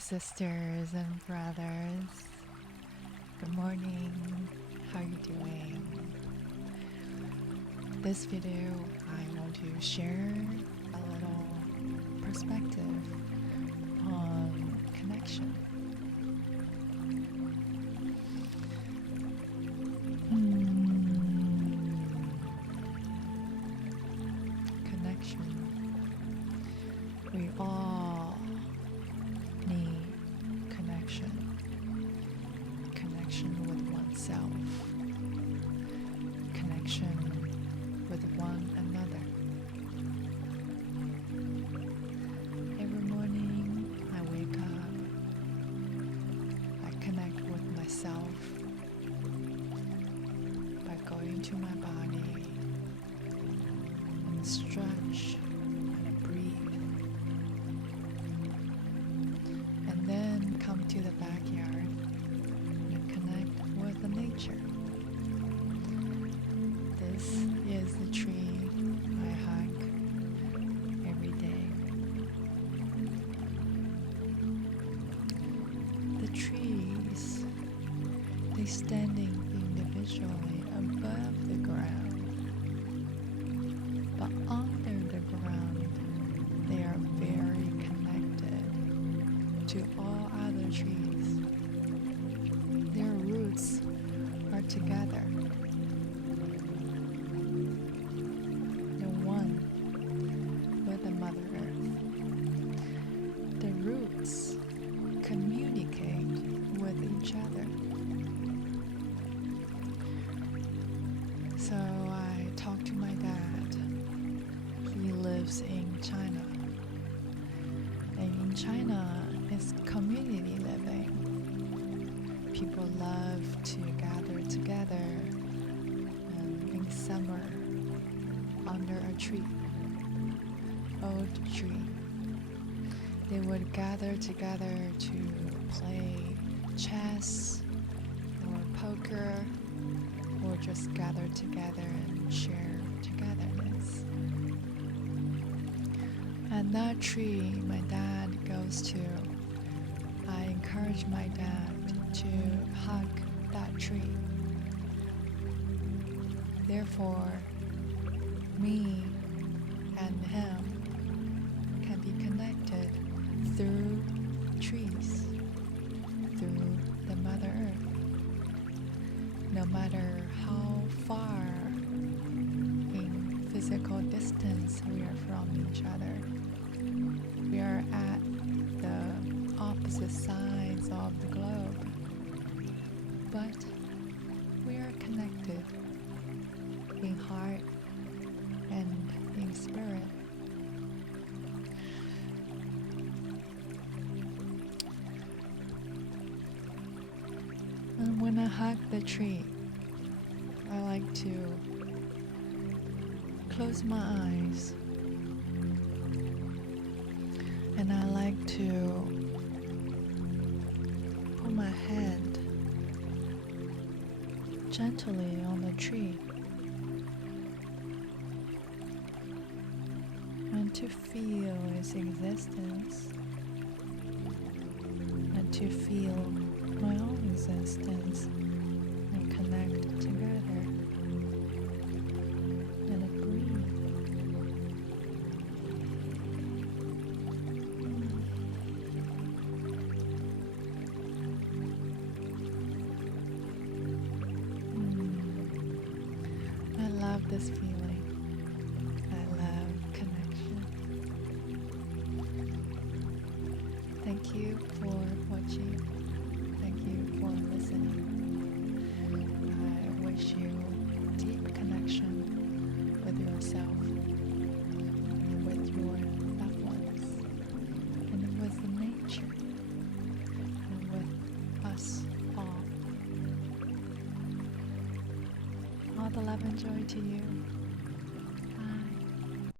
sisters and brothers. Good morning. How you doing? This video, I want to share a little perspective on connection. Connection. We all need connection. Connection with oneself. Connection with one another. Every morning I wake up, I connect with myself by going to my body and stretch and breathe. And then come to the backyard and connect with the nature. This is the tree I hug every day. The trees, they standing individually above the ground, but under the ground they are very connected to all other trees. Their roots are together. With the Mother Earth. The roots communicate with each other. So I talked to my dad. He lives in China. And in China, it's community living. People love to gather together in summer under a tree. Old tree. They would gather together to play chess or poker or just gather together and share togetherness. And that tree my dad goes to, I encourage my dad to hug that tree. Therefore, me and him can be connected through trees, through the Mother Earth. No matter how far in physical distance we are from each other, we are at the opposite sides of the globe, but we are connected in heart and in spirit. And when I hug the tree, I like to close my eyes and I like to put my hand gently on the tree and to feel its existence and to feel my own existence and connect together and breathe. I love this feeling. I love connection. Thank you for watching. Thank you for listening. I wish you deep connection with yourself and with your loved ones and with nature and with us all. All the love and joy to you.